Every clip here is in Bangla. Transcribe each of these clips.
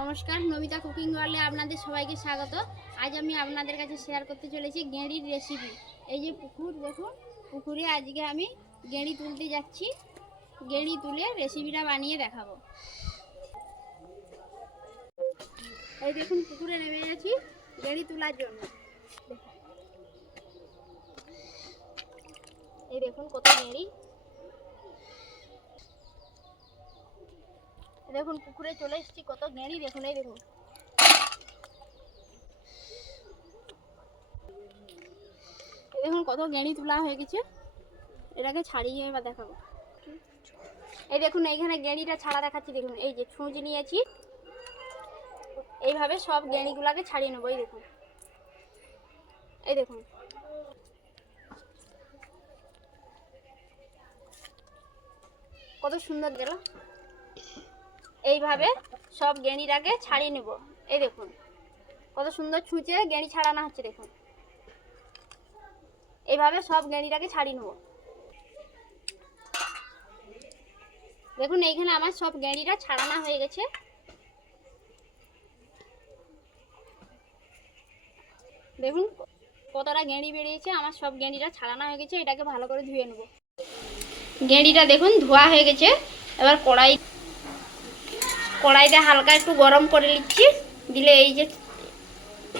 নমস্কার, নমিতা কুকিং ওয়ার্ল্ডে আপনাদের সবাইকে স্বাগত। আজ আমি আপনাদের কাছে শেয়ার করতে চলেছি গেঁড়ির রেসিপি এই যে পুকুর, দেখুন, পুকুরে আজকে আমি গেঁড়ি তুলতে যাচ্ছি। গেঁড়ি তুলে রেসিপিটা বানিয়ে দেখাবো। এই দেখুন, পুকুরে নেমে গেছি গেঁড়ি তোলার জন্য। এই দেখুন কত গেঁড়ি। দেখুন, পুকুরে চলে এসেছি, কত গেঁড়ি দেখুন, এই দেখুন। দেখুন, কত গেঁড়ি তোলা হয়ে গেছে। এটাকে ছাড়িয়ে এবার দেখাবো। এই দেখুন, এইখানে গেঁড়িটা ছাড়া দেখাচ্ছি, দেখুন, এই যে ছুঁচ নিয়েছি। এইভাবে সব গেঁড়িগুলাকে ছাড়িয়ে নেব, এই দেখুন। এই দেখুন। কত সুন্দর গেল। এইভাবে সব গেঁড়িটাকে ছাড়িয়ে নেব। এই দেখুন, কত সুন্দর ছুঁচে গেঁড়ি ছাড়ানো হচ্ছে, দেখুন। এইভাবে সব গেঁড়িটাকে ছাড়িয়ে নেব। দেখুন, এইখানে আমার সব গেঁড়িটা ছাড়ানো হয়ে গেছে। দেখুন, কতটা গেঁড়ি বেরিয়েছে, আমার সব গেঁড়িটা ছাড়ানো হয়ে গেছে, এটাকে ভালো করে ধুয়ে নেব। গেঁড়িটা দেখুন, ধোয়া হয়ে গেছে, এবার কড়াই কড়াইতে হালকা একটু গরম করে নিচ্ছি। দিলে এই যে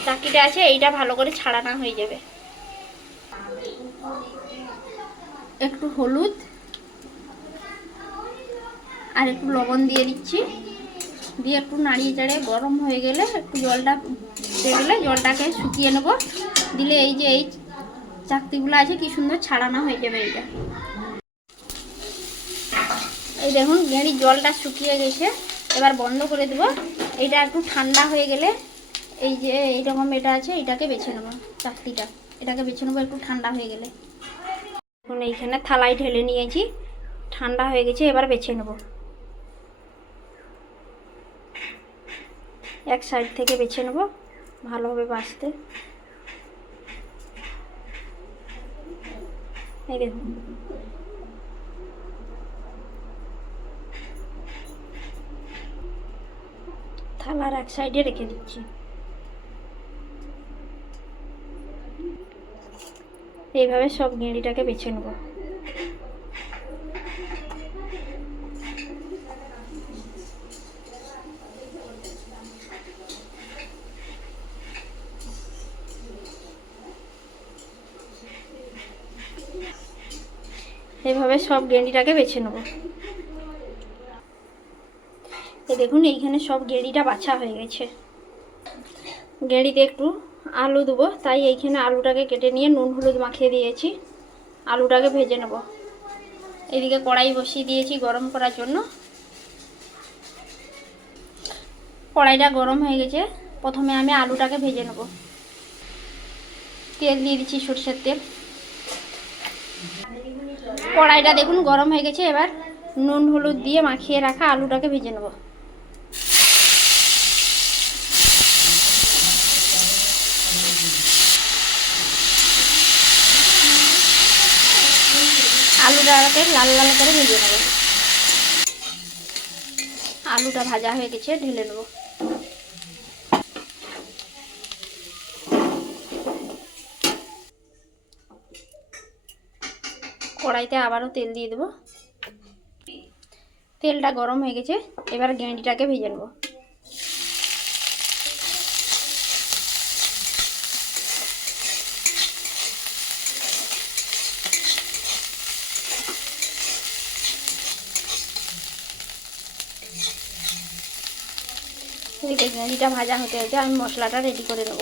চাকিটা আছে, এইটা ভালো করে ছাড়ানো হয়ে যাবে। একটু হলুদ আর একটু লবণ দিয়ে দিচ্ছি। দিয়ে একটু নাড়িয়ে চাড়িয়ে গরম হয়ে গেলে একটু জলটা গেলে জলটাকে শুকিয়ে নেব। দিলে এই যে এই চাকতিগুলো আছে, কি সুন্দর ছাড়ানো হয়ে যাবে এইটা। এই দেখুন গেঁড়ির জলটা শুকিয়ে গেছে। এবার বন্ধ করে দেবো। এটা একটু ঠান্ডা হয়ে গেলে এই যে এইরকম এটা আছে এটাকে বেছে নেব, চাকতিটা। এটাকে বেছে নেব একটু ঠান্ডা হয়ে গেলে। এখন এইখানে থালায় ঢেলে নিয়েছি, ঠান্ডা হয়ে গেছে, এবার বেছে নেব। এক সাইড থেকে বেছে নেব ভালো হবে বাছতে এই দেখুন। থালার এক সাইডে রেখে দিচ্ছি। এইভাবে সব গেঁড়িটাকে বেছে নেব। এভাবে সব গেঁড়িটাকে বেছে নেব। এই দেখুন, এইখানে সব গেঁড়িটা বাছা হয়ে গেছে। গেঁড়িতে একটু আলু দেবো, তাই এইখানে আলুটাকে কেটে নিয়ে নুন হলুদ মাখিয়ে দিয়েছি। আলুটাকে ভেজে নেব। এদিকে কড়াই বসিয়ে দিয়েছি গরম করার জন্য। কড়াইটা গরম হয়ে গেছে, প্রথমে আমি আলুটাকে ভেজে নেব। তেল দিয়ে দিচ্ছি সরষের তেল। কড়াইটা দেখুন গরম হয়ে গেছে, এবার নুন হলুদ দিয়ে মাখিয়ে রাখা আলুটাকে ভেজে নেব। আলুটাকে লাল লাল করে ভেজে নেব। আলুটা ভাজা হয়ে গেছে, ঢেলে নেব। কড়াইতে আবারও তেল দিয়ে দেবো। তেলটা গরম হয়ে গেছে, এবার গেঁড়িটাকে ভেজে নেব। এদিকে গেঁড়িটা ভাজা হতে হতে আমি মশলাটা রেডি করে নেব।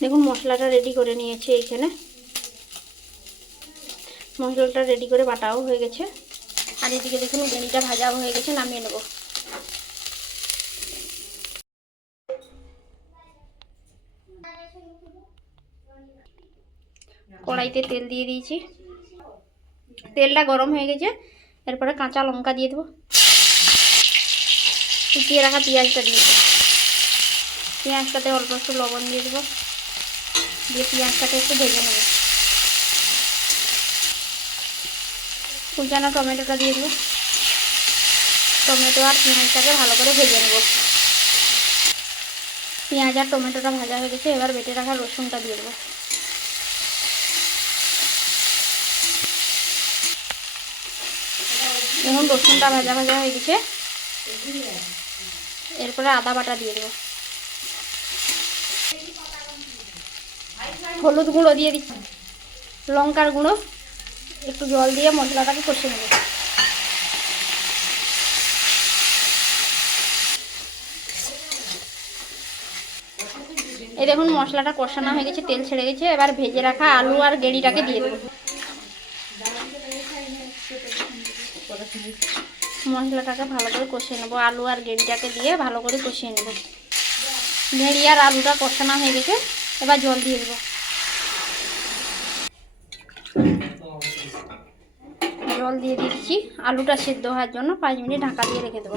দেখুন, মশলাটা রেডি করে নিয়েছি এইখানে মশলাটা রেডি করে বাটাও হয়ে গেছে। আর এদিকে দেখুন গেঁড়িটা ভাজাও হয়ে গেছে, নামিয়ে নেব। কড়াইতে তেল দিয়ে দিয়েছি। তেলটা গরম হয়ে গেছে, এরপরে কাঁচা লঙ্কা দিয়ে দেবো। কুচিয়ে রাখা পেঁয়াজটা দিয়ে দেবো। পেঁয়াজটাতে অল্প একটু লবণ দিয়ে দেবো। দিয়ে পেঁয়াজটাকে একটু ভেজে নেব। কুচানো টমেটোটা দিয়ে দেবো। টমেটো আর পেঁয়াজটাকে ভালো করে ভেজে নেব। পেঁয়াজ আর টমেটোটা ভাজা হয়ে গেছে, এবার বেটে রাখা রসুনটা দিয়ে দেবো। দেখুন, রসুনটা ভাজা ভাজা হয়ে গেছে। এরপরে আদা বাটা দিয়ে দেবো। হলুদ গুঁড়ো দিয়ে দিচ্ছি। লঙ্কার গুঁড়ো। একটু জল দিয়ে মশলাটাকে কষে নেব। এই দেখুন, মশলাটা কষানো হয়ে গেছে, তেল ছেড়ে গেছে। এবার ভেজে রাখা আলু আর গেড়িটাকে দিয়ে দেবো। মশলাটাকে ভালো করে কষিয়ে নেব। আলু আর গেড়িটাকে দিয়ে ভালো করে কষিয়ে নেব। ভেড়ি আর আলুটা কষানো হয়ে গেছে, এবার জল দিয়ে দেবো। জল দিয়ে দিচ্ছি। আলুটা সেদ্ধ হওয়ার জন্য পাঁচ মিনিট ঢাকা দিয়ে রেখে দেবো।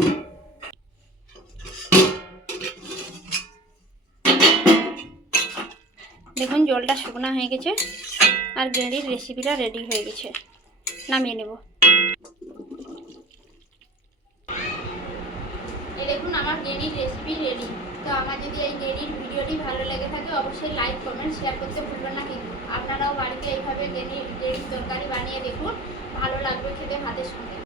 দেখুন, জলটা শুকনো হয়ে গেছে, আর গেঁড়ির রেসিপিটা রেডি হয়ে গেছে। নামিয়ে নেব এই দেখুন রেসিপি রেডি তো আমার যদি এই গেঁড়ির ভিডিওটি ভালো লেগে থাকে, অবশ্যই লাইক কমেন্ট শেয়ার করতে ভুলবেন না কিন্তু। আপনারাও বাড়িতে এইভাবে গেঁড়ির গেঁড়ির তরকারি বানিয়ে দেখুন। ভালো লাগবে খেতে ভাতের সঙ্গে।